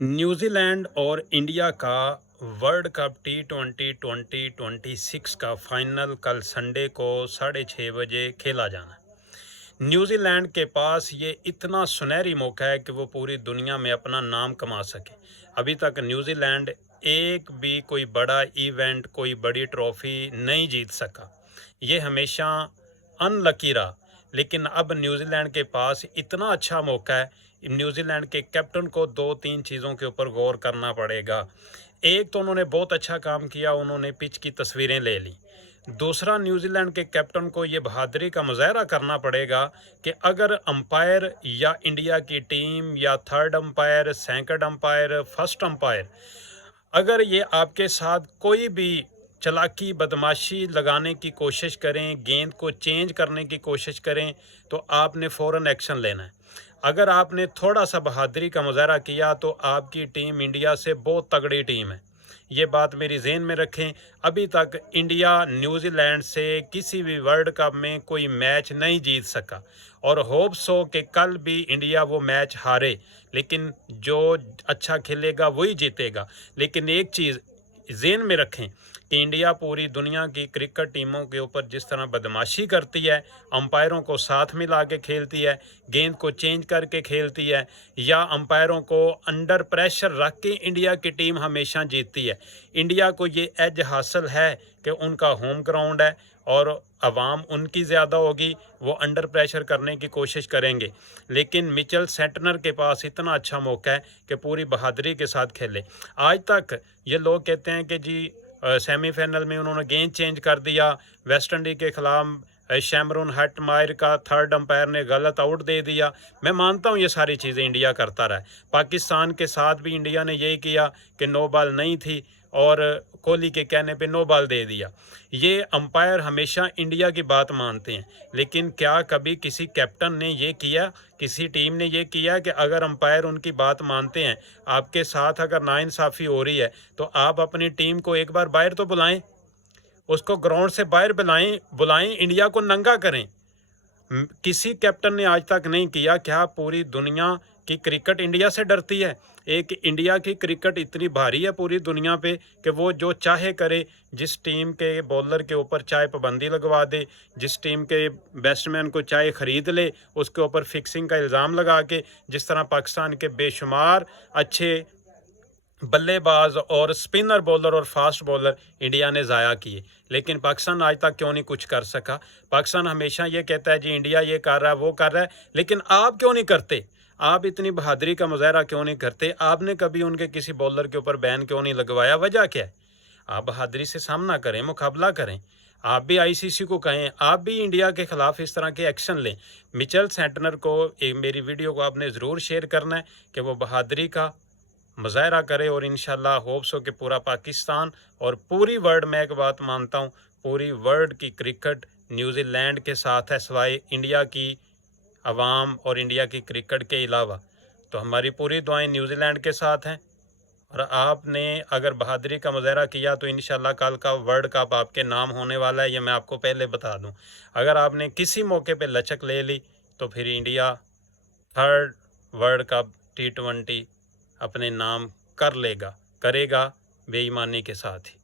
New Zealand اور India کا world cup T20 2026 کا فائنل کل سنڈے کو 6:30 بجے کھیلا جانا ہے۔ نیوزی لینڈ کے پاس یہ اتنا سنہری موقع ہے کہ وہ پوری دنیا میں اپنا نام کما سکے۔ ابھی تک نیوزی لینڈ ایک بھی کوئی بڑا ایونٹ، کوئی بڑی ٹرافی نہیں جیت سکا۔ یہ ہمیشہ ان لکی رہا، لیکن اب نیوزی لینڈ کے پاس اتنا اچھا موقع ہے۔ نیوزی لینڈ کے کیپٹن کو 2-3 چیزوں کے اوپر غور کرنا پڑے گا۔ ایک تو انہوں نے بہت اچھا کام کیا، انہوں نے پچ کی تصویریں لے لی۔ دوسرا، نیوزی لینڈ کے کیپٹن کو یہ بہادری کا مظاہرہ کرنا پڑے گا کہ اگر امپائر یا انڈیا کی ٹیم یا third umpire, second umpire, first umpire اگر یہ آپ کے ساتھ کوئی بھی چلاکی بدماشی لگانے کی کوشش کریں، گیند کو چینج کرنے کی کوشش کریں، تو آپ نے فوراً ایکشن لینا ہے۔ اگر آپ نے تھوڑا سا بہادری کا مظاہرہ کیا تو آپ کی ٹیم انڈیا سے بہت تگڑی ٹیم ہے۔ یہ بات میری ذہن میں رکھیں۔ ابھی تک انڈیا نیوزی لینڈ سے کسی بھی ورلڈ کپ میں کوئی میچ نہیں جیت سکا، اور ہوپس ہو کہ کل بھی انڈیا وہ میچ ہارے، لیکن جو اچھا کھیلے گا وہی جیتے گا۔ لیکن ایک چیز ذہن میں رکھیں کہ انڈیا پوری دنیا کی کرکٹ ٹیموں کے اوپر جس طرح بدماشی کرتی ہے، امپائروں کو ساتھ ملا کے کھیلتی ہے، گیند کو چینج کر کے کھیلتی ہے، یا امپائروں کو انڈر پریشر رکھ کے انڈیا کی ٹیم ہمیشہ جیتتی ہے۔ انڈیا کو یہ ایج حاصل ہے کہ ان کا ہوم گراؤنڈ ہے اور عوام ان کی زیادہ ہوگی، وہ انڈر پریشر کرنے کی کوشش کریں گے۔ لیکن مچل سینٹنر کے پاس اتنا اچھا موقع ہے کہ پوری بہادری کے ساتھ کھیلے۔ آج تک یہ لوگ کہتے ہیں کہ جی سیمی فائنل میں انہوں نے گیند چینج کر دیا، ویسٹ انڈیز کے خلاف شیمرون ہٹ مائر کا تھرڈ امپائر نے غلط آؤٹ دے دیا۔ میں مانتا ہوں یہ ساری چیزیں انڈیا کرتا رہا ہے۔ پاکستان کے ساتھ بھی انڈیا نے یہی کیا کہ نو بال نہیں تھی اور کوہلی کے کہنے پہ نو بال دے دیا۔ یہ امپائر ہمیشہ انڈیا کی بات مانتے ہیں، لیکن کیا کبھی کسی کیپٹن نے یہ کیا، کسی ٹیم نے یہ کیا کہ اگر امپائر ان کی بات مانتے ہیں، آپ کے ساتھ اگر ناانصافی ہو رہی ہے تو آپ اپنی ٹیم کو ایک بار باہر تو بلائیں، اس کو گراؤنڈ سے باہر بلائیں، انڈیا کو ننگا کریں۔ کسی کیپٹن نے آج تک نہیں کیا۔ کیا پوری دنیا کی کرکٹ انڈیا سے ڈرتی ہے؟ ایک انڈیا کی کرکٹ اتنی بھاری ہے پوری دنیا پہ کہ وہ جو چاہے کرے، جس ٹیم کے بولر کے اوپر چاہے پابندی لگوا دے، جس ٹیم کے بیٹس مین کو چاہے خرید لے، اس کے اوپر فکسنگ کا الزام لگا کے، جس طرح پاکستان کے بے شمار اچھے بلے باز اور سپنر بولر اور فاسٹ بولر انڈیا نے ضائع کیے، لیکن پاکستان آج تک کیوں نہیں کچھ کر سکا؟ پاکستان ہمیشہ یہ کہتا ہے جی انڈیا یہ کر رہا ہے، وہ کر رہا ہے، لیکن آپ کیوں نہیں کرتے؟ آپ اتنی بہادری کا مظاہرہ کیوں نہیں کرتے؟ آپ نے کبھی ان کے کسی بولر کے اوپر بین کیوں نہیں لگوایا؟ وجہ کیا ہے؟ آپ بہادری سے سامنا کریں، مقابلہ کریں۔ آپ بھی ICC کو کہیں، آپ بھی انڈیا کے خلاف اس طرح کے ایکشن لیں۔ مچل سینٹنر کو میری ویڈیو کو آپ نے ضرور شیئر کرنا ہے کہ وہ بہادری کا مظاہرہ کرے، اور انشاءاللہ ہوپس ہو کہ پورا پاکستان اور پوری ورلڈ، میں ایک بات مانتا ہوں، پوری ورلڈ کی کرکٹ نیوزی لینڈ کے ساتھ ہے، سوائے انڈیا کی عوام اور انڈیا کی کرکٹ کے علاوہ۔ تو ہماری پوری دعائیں نیوزی لینڈ کے ساتھ ہیں، اور آپ نے اگر بہادری کا مظاہرہ کیا تو انشاءاللہ کل کا ورلڈ کپ آپ کے نام ہونے والا ہے، یہ میں آپ کو پہلے بتا دوں۔ اگر آپ نے کسی موقع پہ لچک لے لی تو پھر India third world cup T20 اپنے نام کرے گا بے ایمانی کے ساتھ ہی۔